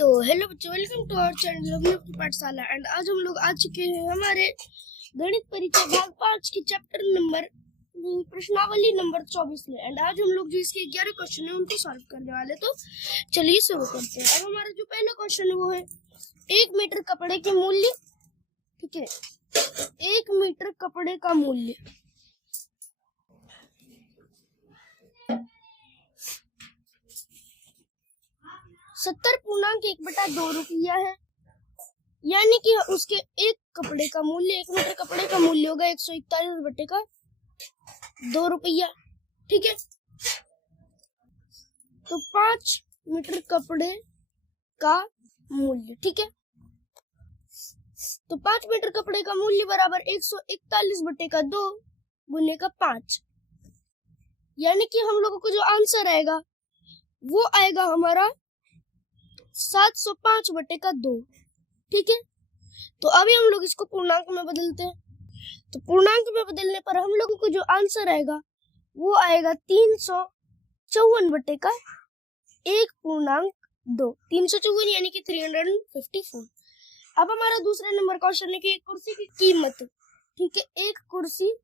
तो हेलो बच्चों, welcome to our channel अभिनव की पाठशाला। एंड आज हम लोग आ चुके हैं हमारे गणित परिचय भाग 5 की चैप्टर नंबर प्रश्नावली नंबर 24 में। एंड आज हम लोग जो इसके 11 क्वेश्चन है उनको सॉल्व करने वाले। तो चलिए शुरू करते हैं। अब हमारा जो पहला क्वेश्चन है वो है 1 मीटर कपड़े के मूल्य। ठीक है, 1 मीटर कपड़े का मूल्य 70.1/2 रुपया है। यानी कि उसके एक कपड़े का मूल्य, 1 मीटर कपड़े का मूल्य होगा 141/2 रुपया। ठीक है, तो 5 मीटर कपड़े का मूल्य, ठीक है, तो 5 मीटर कपड़े का मूल्य बराबर 141/2 गुने का 5। यानी कि हम लोगों को जो आंसर आएगा वो आएगा हमारा 705/2। ठीक है, तो अभी हम लोग इसको पूर्णांक में बदलते हैं। तो पूर्णांक में बदलने पर हम लोगों को जो आंसर आएगा वो आएगा 354/1.2। 354 यानी कि 354। अब हमारा दूसरा नंबर क्वेश्चन है कि एक कुर्सी की कीमत, ठीक है, एक कुर्सी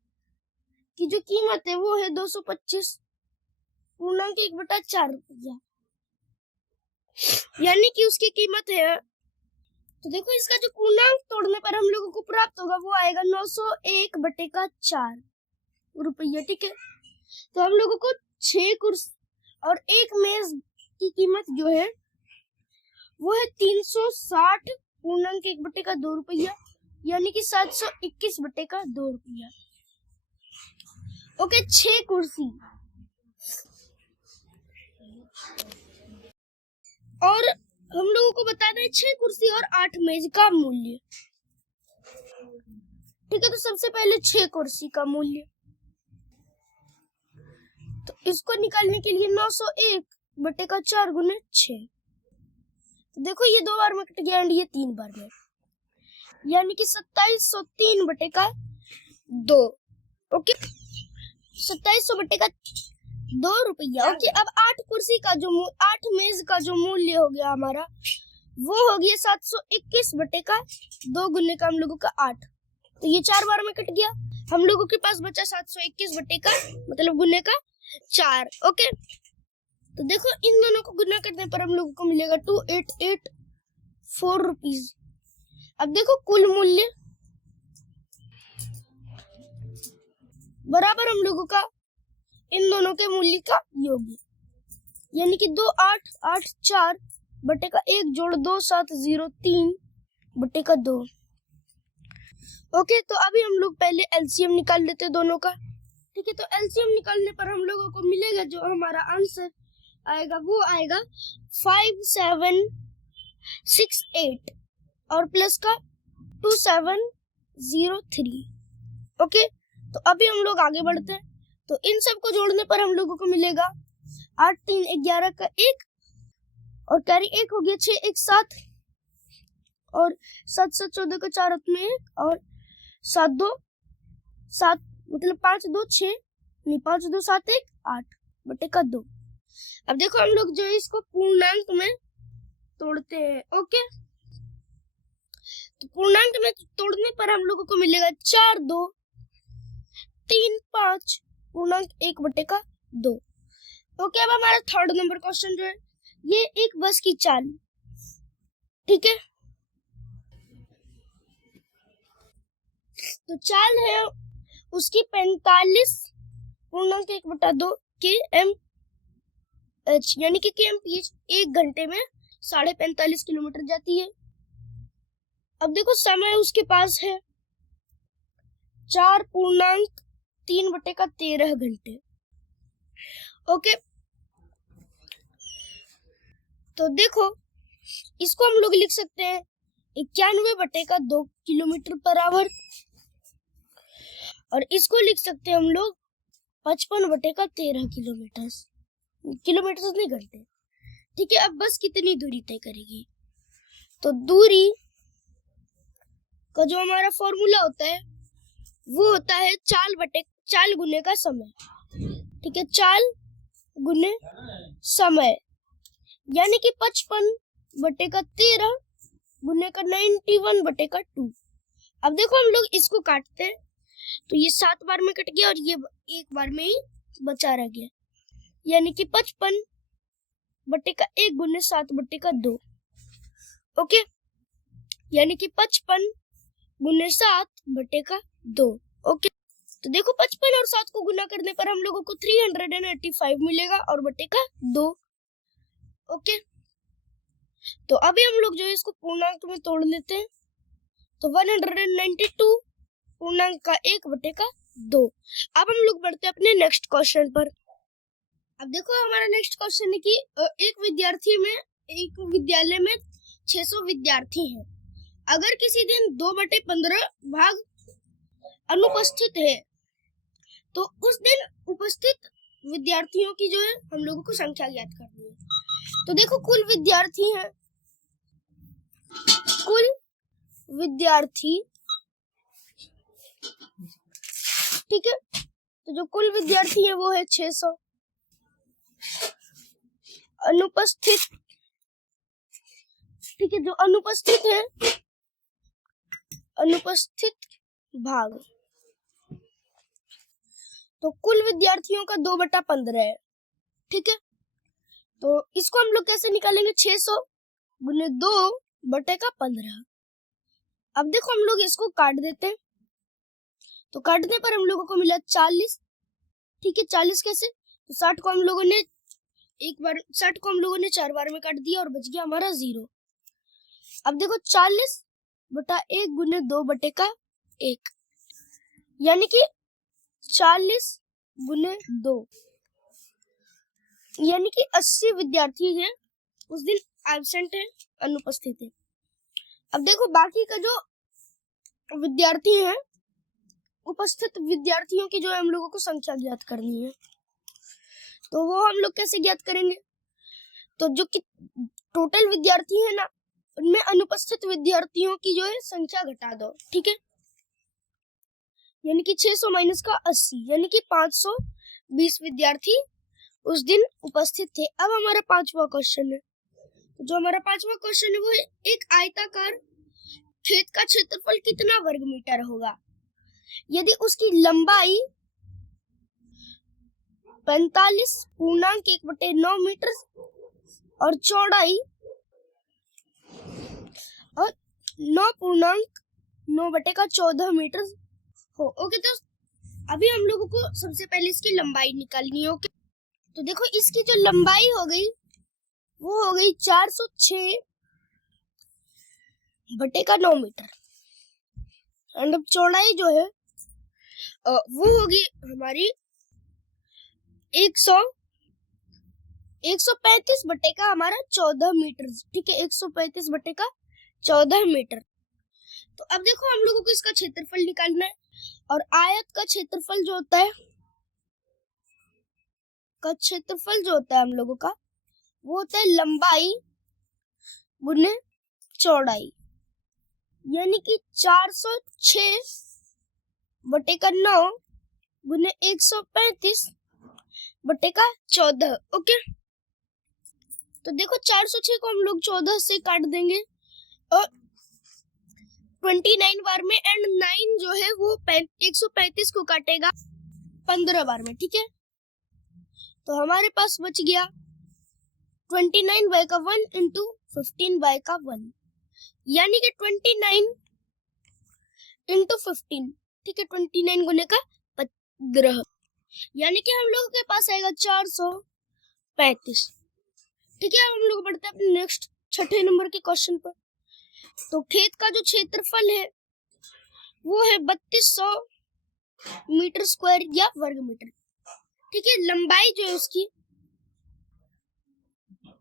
की जो कीमत है वो है 225.1/4 रुपया। यानी कि उसकी कीमत है, तो देखो इसका जो पूर्णांक तोड़ने पर हम लोगों को प्राप्त होगा वो आएगा 901/4 रुपया। ठीक है, तो हम लोगों को 6 कुर्सी और एक मेज की कीमत जो है वो है 360.1/2 रुपया। यानी कि 721/2 रुपया। ओके, 6 कुर्सी और हम लोगों को बता दें 6 कुर्सी और 8 मेज का मूल्य। ठीक है, तो सबसे पहले 6 कुर्सी का मूल्य, तो इसको निकालने के लिए 901/4 गुने 6। तो देखो ये 2 बार में कट गया एंड ये 3 बार में, यानी कि 2703/2। ओके, 2700/2 रुपया। ओके, अब 8 कुर्सी का जो 8 मेज का जो मूल्य हो गया हमारा वो हो गया 721/2 गुने का हम लोगों का 8। तो ये 4 बार में कट गया, हम लोगों के पास बचा 721 मतलब गुने का 4। ओके, तो देखो इन दोनों को गुना करने पर हम लोगों को मिलेगा 2884 रुपीज। अब देखो कुल मूल्य बराबर हम लोगों का इन दोनों के मूल्य का योग, यानी कि 2884/1 जोड़ 2703/2। ओके, तो अभी हम लोग पहले एलसीएम निकाल लेते हैं दोनों का। ठीक है, तो एलसीएम निकालने पर हम लोगों को मिलेगा, जो हमारा आंसर आएगा वो आएगा 5768 और प्लस का 2703। ओके, तो अभी हम लोग आगे बढ़ते हैं। तो इन सब को जोड़ने पर हम लोगों को मिलेगा 8 3 11 का 1 और कैरी 1 हो गया 6 1 7 और 7 7 14 का 4 में 1 और 7 2 7 मतलब 5 2 6 नहीं 5 2 7 1 8/2। अब देखो हम लोग जो इसको पूर्णांक में तोड़ते हैं। ओके, तो पूर्णांक में तोड़ने पर हम लोगों को मिलेगा 4 2 3 5.1/2। ओके, अब हमारा थर्ड नंबर क्वेश्चन जो है ये एक बस की चाल, ठीक है, तो चाल है उसकी 45.1/2 km/h, यानी कि km/h 1 घंटे में 45.5 किलोमीटर जाती है। अब देखो समय उसके पास है 4.3/13 घंटे। ओके, तो देखो इसको हम लोग लिख सकते हैं 91/2 किलोमीटर पर आवर और इसको लिख सकते हैं हम लोग 55/13 किलोमीटर नहीं घंटे। ठीक है, अब बस कितनी दूरी तय करेगी, तो दूरी का जो हमारा फॉर्मूला होता है वो होता है चाल गुने का समय। ठीक है, चाल गुने समय, यानी कि 55 बटे का 13 गुने का 91 बटे का 2। अब देखो हम लोग इसको काटते हैं तो ये 7 बार में कट गया और ये एक बार में ही बचा रह गया, यानी कि 55 बटे का 1 गुने 7 बटे का 2। ओके, यानी कि 55 गुने 7 बटे का 2। ओके, तो देखो 55 और 7 को गुना करने पर हम लोगों को 385 मिलेगा और बटे का 2। ओके, तो अभी हम लोग जो है इसको पूर्णांक में तोड़ लेते हैं। तो 192 पूर्णांक का 1 बटे का 2। अब हम लोग बढ़ते हैं अपने नेक्स्ट क्वेश्चन पर। अब देखो हमारा नेक्स्ट क्वेश्चन है कि एक विद्यालय में 600 विद्यार्थी हैं। अगर किसी दिन 2/15 भाग अनुपस्थित है तो उस दिन उपस्थित विद्यार्थियों की जो है हम लोगों को संख्या ज्ञात करनी है। तो देखो कुल विद्यार्थी हैं, कुल विद्यार्थी, ठीक है, तो जो कुल विद्यार्थी है वो है 600। अनुपस्थित, ठीक है, जो अनुपस्थित है, अनुपस्थित भाग, तो कुल विद्यार्थियों का 2/15 है। ठीक है, तो इसको हम लोग कैसे निकालेंगे? 600 गुने 2 बटे का 15। अब देखो हम लोग इसको काट देते हैं, तो काटने पर हम लोगों को मिला 40। ठीक है, 40 कैसे? तो 60 को हम लोगों ने 4 बार में काट दिया और बच गया हमारा 0। अब देखो 40 बटा 1 गुने 2 बटे का 1, यानी कि 40 गुने 2, यानी कि 80 विद्यार्थी हैं उस दिन एब्सेंट है, अनुपस्थित है। अब देखो बाकी का जो विद्यार्थी हैं, उपस्थित विद्यार्थियों की जो है हम लोगों को संख्या ज्ञात करनी है। तो वो हम लोग कैसे ज्ञात करेंगे? तो जो कि टोटल विद्यार्थी है ना, उनमें अनुपस्थित विद्यार्थियों की जो है संख्या घटा दो। ठीक है, यानी कि 600 माइनस का 80, यानी कि 520 विद्यार्थी उस दिन उपस्थित थे। अब हमारा 5वां क्वेश्चन है। जो हमारा 5वां क्वेश्चन है वो है एक आयताकार खेत का क्षेत्रफल कितना वर्ग मीटर होगा यदि उसकी लंबाई 45.1/9 मीटर और चौड़ाई और 9.9/14 मीटर हो। ओके, तो अभी हम लोगों को सबसे पहले इसकी लंबाई निकालनी है। ओके, तो देखो इसकी जो लंबाई हो गई वो हो गई 406/9 मीटर, एंड अब चौड़ाई जो है वो होगी हमारी 135/14 मीटर। ठीक है, 135/14 मीटर। तो अब देखो हम लोगों को इसका क्षेत्रफल निकालना है, और आयत का क्षेत्रफल जो होता है, हम लोगों का वो होता है लंबाई गुने चौड़ाई, यानी कि 406/9 गुने 135/14। ओके, तो देखो 406 को हम लोग 14 से काट देंगे और 29 बार में, एंड 9 जो है वो 135 को काटेगा 15 बार में। ठीक है, तो हमारे पास बच गया 29/1 इंटू 15/1, यानी कि 29 इंटू 15। ठीक है, 29 गुने का 15, यानी कि हम लोगों के पास आएगा 435। ठीक है, अब हम लोग बढ़ते हैं अपने नेक्स्ट 6ठे नंबर के क्वेश्चन पर। तो खेत का जो क्षेत्रफल है वो है 3200 मीटर स्क्वायर या वर्ग मीटर। ठीक है, लंबाई जो है उसकी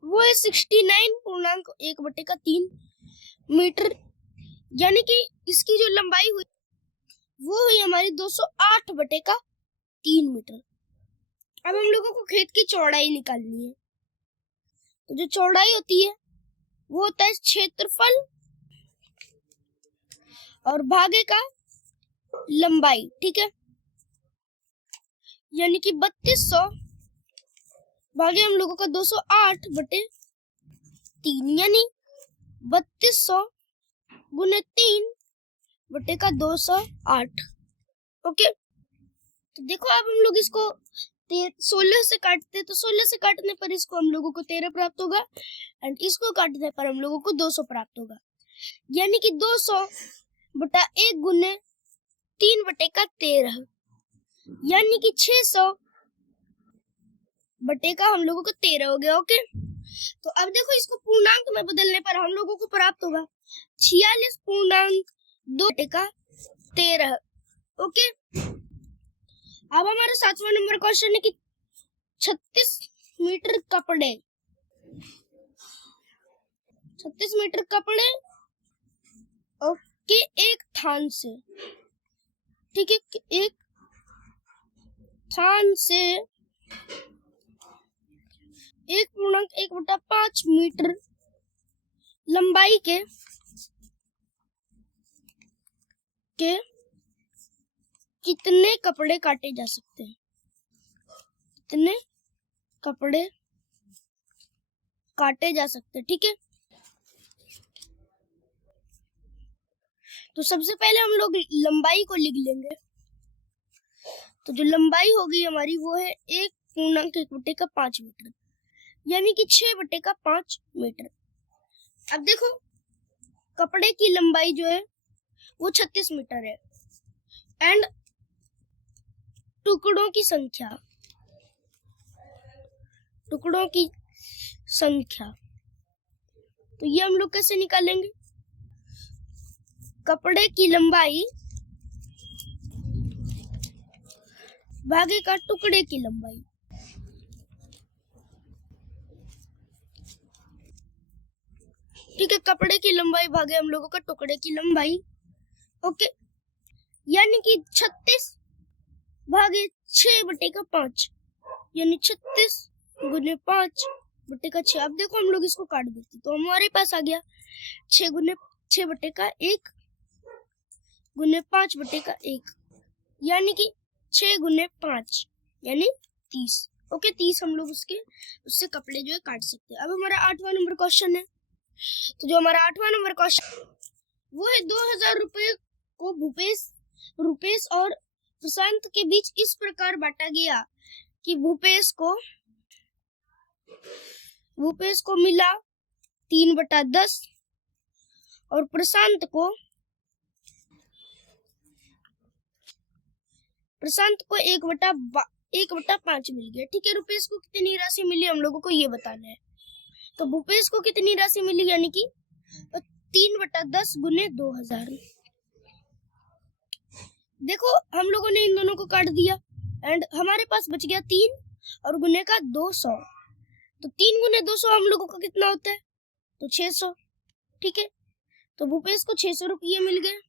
वो है 69.1/3 मीटर, यानी कि इसकी जो लंबाई हुई वो हुई हमारी 208/3 मीटर। अब हम लोगों को खेत की चौड़ाई निकालनी है। तो जो चौड़ाई होती है वो होता है क्षेत्रफल और भागे का लंबाई। ठीक है, यानी कि 3200 भागे हम लोगों का 208/3, यानी 3200 गुने 3 बटे का 208। ओके, तो देखो अब हम लोग इसको 16 से काटते, तो 16 से काटने पर इसको हम लोगों को 13 प्राप्त होगा एंड इसको काटने पर हम लोगों को 200 प्राप्त होगा। यानी कि 200 बटा 1 गुने 3 बटे का 13, यानी कि 600 बटे का हम लोगों को 13 हो गया। ओके, तो अब देखो इसको पूर्णांक में बदलने पर हम लोगों को प्राप्त होगा 46.2 बटे का 13। ओके, अब हमारा 7वां नंबर क्वेश्चन है कि 36 मीटर कपड़े 36 मीटर कपड़े ओके एक थान से, ठीक है, एक थान से 1.1/5 मीटर लंबाई के कितने कपड़े काटे जा सकते हैं? कितने कपड़े काटे जा सकते हैं? ठीक है, तो सबसे पहले हम लोग लंबाई को लिख लेंगे। तो जो लंबाई होगी हमारी वो है 1.1/5 मीटर, यानी कि 6/5 मीटर। अब देखो कपड़े की लंबाई जो है वो 36 मीटर है एंड टुकड़ों की संख्या तो ये हम लोग कैसे निकालेंगे? कपड़े की लंबाई भागे का टुकड़े की लंबाई। ठीक है, कपड़े की लंबाई भागे हम लोगों का टुकड़े की लंबाई। ओके, यानी कि 36 भागे 6/5, यानी 36 गुने 5 बटे का 6। अब देखो हम लोग इसको काट देते तो हमारे पास आ गया 6 बटे का 1 गुने 5 बटे का 1, यानी कि 6 गुने 5 यानी 30। ओके, 30 हम लोग उससे कपड़े जो है काट सकते हैं। अब हमारा 8वां नंबर क्वेश्चन है। तो जो हमारा 8वां नंबर क्वेश्चन वो है 2000 रुपये को रूपेश और प्रशांत के बीच इस प्रकार बांटा गया कि भूपेश को मिला 3/10 और प्रशांत को 1/5 मिल गया। ठीक है, रुपेश को कितनी राशि मिली हम लोगों को ये बताना है। तो भूपेश को कितनी राशि मिली, यानी कि 3/10 गुने 2000। देखो हम लोगों ने इन दोनों को काट दिया एंड हमारे पास बच गया 3 और गुने का 200। तो 3 गुने 200 हम लोगों को कितना होता है? तो 600। ठीक है, तो भूपेश को 600 रुपये मिल गए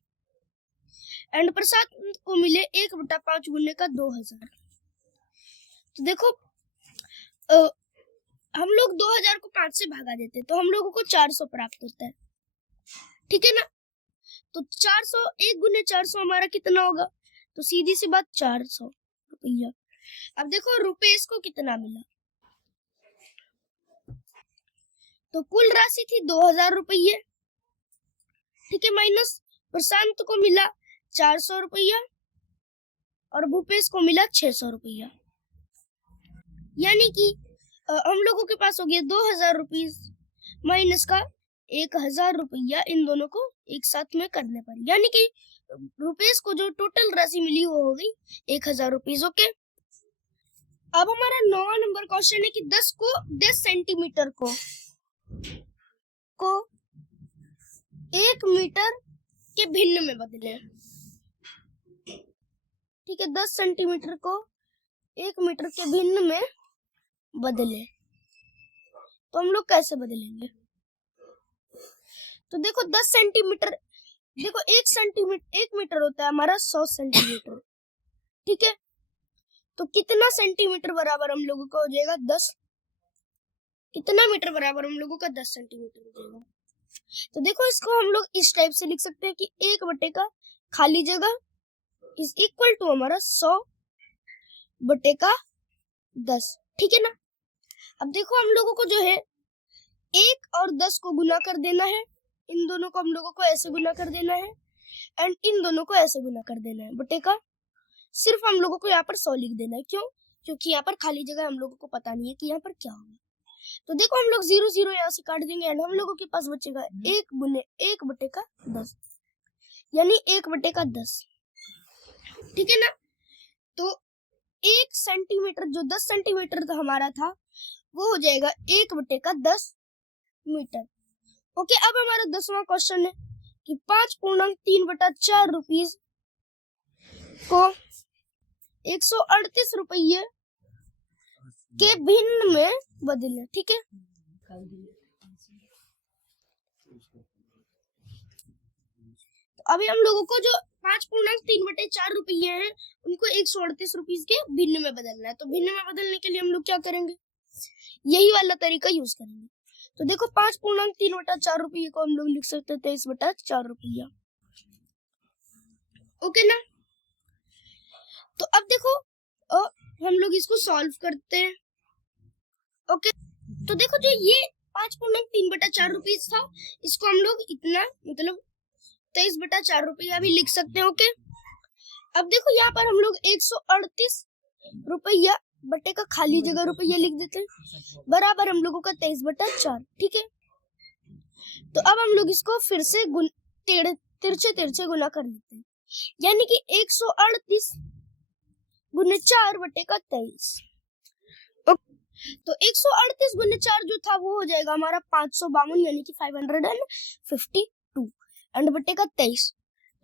एंड प्रशांत को मिले 1/5 गुने का 2000। तो देखो हम लोग 2000 को 5 से भागा देते तो हम लोगों को 400 प्राप्त होता है। ठीक है ना, तो 400 1 गुने 400 हमारा कितना होगा? तो सीधी सी बात 400 रुपया। अब देखो रुपेश को कितना मिला, तो कुल राशि थी 2000 रुपये। ठीक है, माइनस प्रशांत को मिला 400 रुपया और भूपेश को मिला 600 रुपया, यानी कि हम लोगों के पास हो गया 2000 रुपये माइनस का 1000 रुपया इन दोनों को एक साथ में करने पर, यानी कि रुपेश को जो टोटल राशि मिली वो हो गई 1000 रुपीज। ओके, अब हमारा 9वां नंबर क्वेश्चन है कि 10 सेंटीमीटर को 1 मीटर के भिन्न में बदले। ठीक है, 10 सेंटीमीटर को 1 मीटर के भिन्न में बदले, तो हम लोग कैसे बदलेंगे? तो देखो 10 सेंटीमीटर, देखो 1 मीटर होता है हमारा 100 सेंटीमीटर। ठीक है, तो कितना सेंटीमीटर बराबर हम लोगों को हो जाएगा? 10। कितना मीटर बराबर हम लोगों का 10 सेंटीमीटर हो जाएगा? तो देखो इसको हम लोग इस टाइप से लिख सकते हैं कि 1 बटे का खाली जगह इज इक्वल टू हमारा 100 बटे का 10। ठीक है ना, अब देखो हम लोगों को जो है 1 और 10 को गुना कर देना है इन दोनों को हम लोगों को ऐसे गुना कर देना है एंड इन दोनों को ऐसे गुना कर देना है बटे का सिर्फ हम लोगों को यहाँ पर 100 लिख देना है। क्यों? क्योंकि यहाँ पर खाली जगह हम लोगों को पता नहीं है कि यहाँ पर क्या होगा। तो देखो हम लोग 0 0 यहाँ से काट देंगे एंड हम लोगों के पास बचेगा 1 गुने 1 बटे का 10 यानी 1 बटे का 10। ठीक है ना? तो 1 सेंटीमीटर जो 10 सेंटीमीटर था हमारा था वो हो जाएगा 1 बटे का 10 मीटर। ओके, अब हमारा 10वां क्वेश्चन है कि 5.3/4 रुपीज को 138 रुपये के भिन्न में बदले। ठीक है, तो अभी हम लोगों को जो 5.3/4 रुपये हैं उनको 138 रुपीज के भिन्न में बदलना है। तो भिन्न में बदलने के लिए हम लोग क्या करेंगे? यही वाला तरीका यूज करेंगे। तो देखो 5.3/4 रुपये को हम लोग लिख सकते हैं 23/4 रुपया। ओके ना? तो अब देखो हम लोग इसको सॉल्व करते हैं। ओके, तो देखो जो ये 5.3/4 रुपीज था इसको हम लोग इतना मतलब 23/4 रुपया भी लिख सकते हैं। ओके, अब देखो यहाँ पर हम लोग 138 रुपया बटे का खाली जगह रुपया लिख देते हैं बराबर हम लोगों का 23/4। ठीक है, तो अब हम लोग इसको फिर से तिरछे गुना कर देते हैं यानी कि 138 गुने 4 बटे का 23। तो 138 गुने 4 जो था वो हो जाएगा हमारा 552 यानी कि 552 एंड बटे का 23।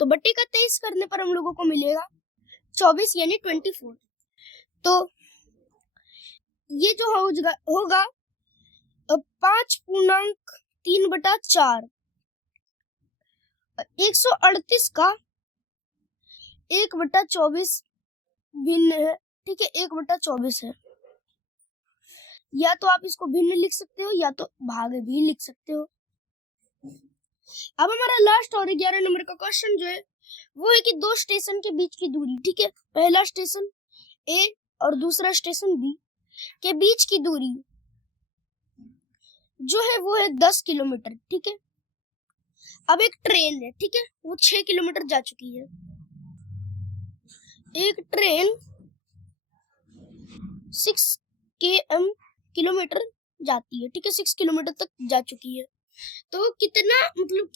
तो बटे का 23 करने पर हम लोगों को मिलेगा 24 यानी 24। तो ये जो होगा 5.3/4 138 का 1/24 भिन्न है। ठीक है, 1/24 है। या तो आप इसको भिन्न लिख सकते हो या तो भाग भी लिख सकते हो। अब हमारा लास्ट और 11 नंबर का क्वेश्चन जो है वो है कि दो स्टेशन के बीच की दूरी। ठीक है, पहला स्टेशन ए और दूसरा स्टेशन बी के बीच की दूरी जो है वो है 10 किलोमीटर। ठीक है, अब एक ट्रेन है, ठीक है, वो 6 किलोमीटर जा चुकी है। एक ट्रेन 6 किलोमीटर जाती है। ठीक है, 6 किलोमीटर तक जा चुकी है। तो कितना मतलब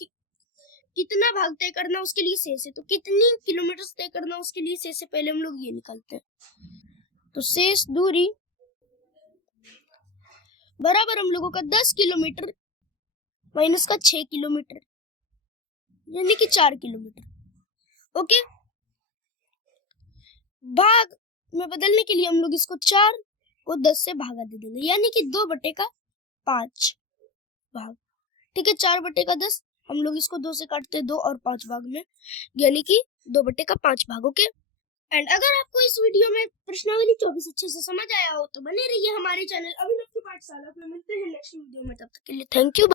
कितना भाग तय करना उसके लिए शेष है। तो कितनी किलोमीटर तय करना उसके लिए शेष है, पहले हम लोग ये निकालते हैं। तो शेष दूरी बराबर हम लोगों का 10 किलोमीटर माइनस का 6 किलोमीटर यानी कि 4 किलोमीटर। ओके, भाग में बदलने के लिए हम लोग इसको 4 को 10 से भागा दे देंगे यानी कि 2 बटे का 5 भाग। ठीक है, 4 बटे का 10 हम लोग इसको 2 से काटते हैं 2 और 5 भाग में यानी कि 2 बटे का 5 भाग। ओके, एंड अगर आपको इस वीडियो में प्रश्नावली 24 अच्छे से समझ आया हो तो बने रहिए हमारे चैनल अभिनव की पाठशाला पे। मिलते हैं नेक्स्ट वीडियो में, तब तक के लिए थैंक यू।